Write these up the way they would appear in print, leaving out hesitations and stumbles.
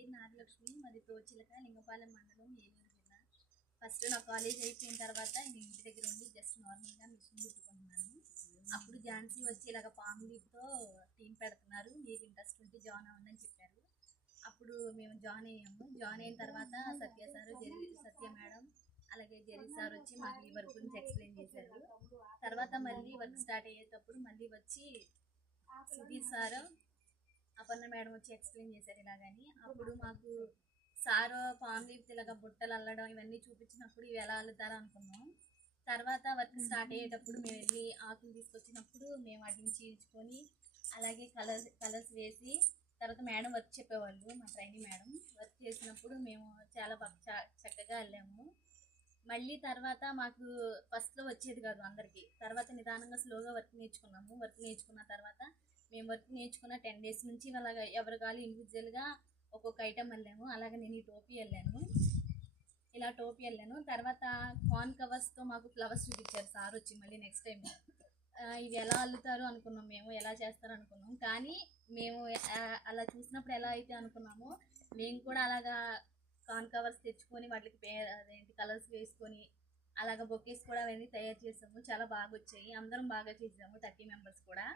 పేరు నాగలక్ష్మి. మాది తోచిలక, లింగపాలెం మండలం, ఏలూరు జిల్లా. ఫస్ట్ నా కాలేజ్ అయిపోయిన తర్వాత నేను ఇంటి దగ్గర ఉండి జస్ట్ నార్మల్గా మిషన్ కుట్టుకుంటున్నాను. అప్పుడు ఝాన్సీ వచ్చి ఇలాగ పామ్ లీఫ్తో టీం పెడుతున్నారు, మీకు ఇంట్రెస్ట్ ఉంటే జాయిన్ అవ్వండి అని చెప్పారు. అప్పుడు మేము జాయిన్ అయ్యాము. జాయిన్ అయిన తర్వాత సత్య మేడం అలాగే జెరీ సార్ వచ్చి మాకు ఈ వర్క్ గురించి ఎక్స్ప్లెయిన్ చేశారు. తర్వాత మళ్ళీ వర్క్ స్టార్ట్ అయ్యేటప్పుడు మళ్ళీ వచ్చి సుధీర్ సార్, అపర్ణ మేడం వచ్చి ఎక్స్ప్లెయిన్ చేశారు ఇలాగని. అప్పుడు మాకు సార్ పామ్ లీఫ్ ఇలాగ బుట్టలు అల్లడం ఇవన్నీ చూపించినప్పుడు ఇవి ఎలా అల్లుతారో అనుకున్నాం. తర్వాత వర్క్ స్టార్ట్ అయ్యేటప్పుడు మేము వెళ్ళి ఆకులు తీసుకొచ్చినప్పుడు మేము వాటిని చీల్చుకొని అలాగే కలర్స్ వేసి తర్వాత మేడం వర్క్ చెప్పేవాళ్ళు, మా ట్రైనింగ్ మేడం వర్క్ చేసినప్పుడు మేము చాలా చక్కగా వెళ్ళాము. మళ్ళీ తర్వాత మాకు ఫస్ట్లో వచ్చేది కాదు అందరికీ. తర్వాత నిదానంగా స్లోగా వర్క్ నేర్చుకున్నాము. వర్క్ నేర్చుకున్న తర్వాత మేము వర్క్ నేర్చుకున్న 10 days నుంచి అలాగా ఎవరి కాళ్ళు ఇండివిజువల్గా ఒక్కొక్క ఐటెం వెళ్ళాము. అలాగే నేను ఈ టోపీ వెళ్ళాను. తర్వాత కార్న్ కవర్స్తో మాకు ఫ్లవర్స్ చూపించారు సార్ వచ్చి. మళ్ళీ నెక్స్ట్ టైం ఇవి ఎలా అల్లుతారు అనుకున్నాం, మేము ఎలా చేస్తారు అనుకున్నాం. కానీ మేము అలా చూసినప్పుడు ఎలా అయితే అనుకున్నామో మేము కూడా అలాగా కార్న్ కవర్స్ తెచ్చుకొని వాటికి కలర్స్ వేసుకొని అలాగ బొకేస్ కూడా అవన్నీ తయారు చేసాము. చాలా బాగా వచ్చాయి, అందరం బాగా చేసాము, 30 members కూడా.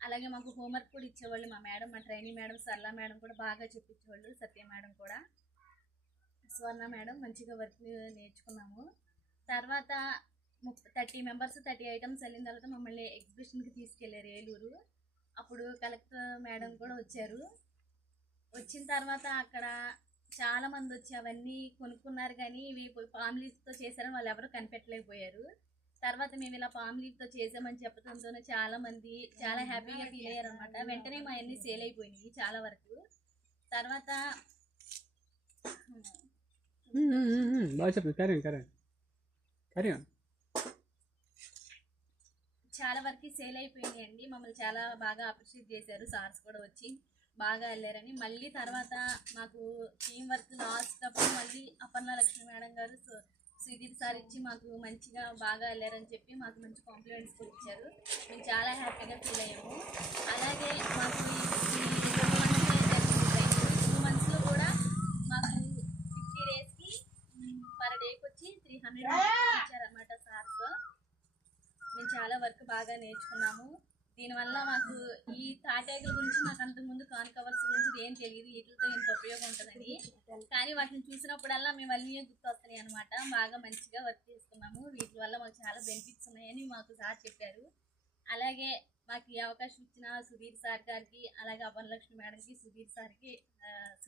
అలాగే మాకు హోంవర్క్ కూడా ఇచ్చేవాళ్ళు మా మేడం, మా ట్రైనింగ్ మేడం సరళ మేడం కూడా బాగా చెప్పించేవాళ్ళు, సత్య మేడం కూడా, స్వర్ణ మేడం. మంచిగా వర్క్ నేర్చుకున్నాము. తర్వాత 30 members 30 items వెళ్ళిన తర్వాత మమ్మల్ని ఎగ్జిబిషన్కి తీసుకెళ్ళారు ఏలూరు. అప్పుడు కలెక్టర్ మేడం కూడా వచ్చారు. వచ్చిన తర్వాత అక్కడ చాలా మంది వచ్చి అవన్నీ కొనుక్కున్నారు, కానీ ఇవి పామ్ లీఫ్తో చేశారని వాళ్ళు ఎవరు కనిపెట్టలేకపోయారు. తర్వాత మేము ఇలా పామ్ లీఫ్తో చేసామని చెప్పడంతోనే చాలా మంది చాలా హ్యాపీగా ఫీల్ అయ్యారు అనమాట. వెంటనే మా అన్ని సేల్ అయిపోయినాయి చాలా వరకు. తర్వాత చాలా వరకు సేల్ అయిపోయినాయండి. మమ్మల్ని చాలా బాగా అప్రిషియేట్ చేశారు సార్స్ కూడా వచ్చి, బాగా వెళ్ళారని. మళ్ళీ తర్వాత మాకు టీం వర్క్ లాస్ట్ అప్పుడు మళ్ళీ అపర్ణ లక్ష్మి మేడం గారు సుధీర్ సార్ ఇచ్చి మాకు మంచిగా బాగా వెళ్ళారని చెప్పి మాకు మంచి కాంప్లిమెంట్స్ కూడా ఇచ్చారు. మేము చాలా హ్యాపీగా ఫీల్ అయ్యాము. అలాగే మాకు 2 monthsలో కూడా మాకు 50 daysకి పర్ డేకి వచ్చి 300 ఇచ్చారనమాట సార్స్. మేము చాలా వర్క్ బాగా నేర్చుకున్నాము. దీనివల్ల మాకు ఈ తాటాకుల గురించి మాకు అంతకుముందు కార్న్ కవర్స్ గురించి ఏం తెలియదు, వీటితో ఎంత ఉపయోగం ఉంటుందని. కానీ వాటిని చూసినప్పుడల్లా మేము అన్నీ గుర్తొస్తున్నాయి అనమాట. బాగా మంచిగా వర్క్ చేసుకున్నాము. వీటి వల్ల మాకు చాలా బెనిఫిట్స్ ఉన్నాయని మాకు సార్ చెప్పారు. అలాగే మాకు ఈ అవకాశం ఇచ్చిన సుధీర్ సార్ గారికి, అలాగే అపర్ణ లక్ష్మి మేడంకి, సుధీర్ సార్కి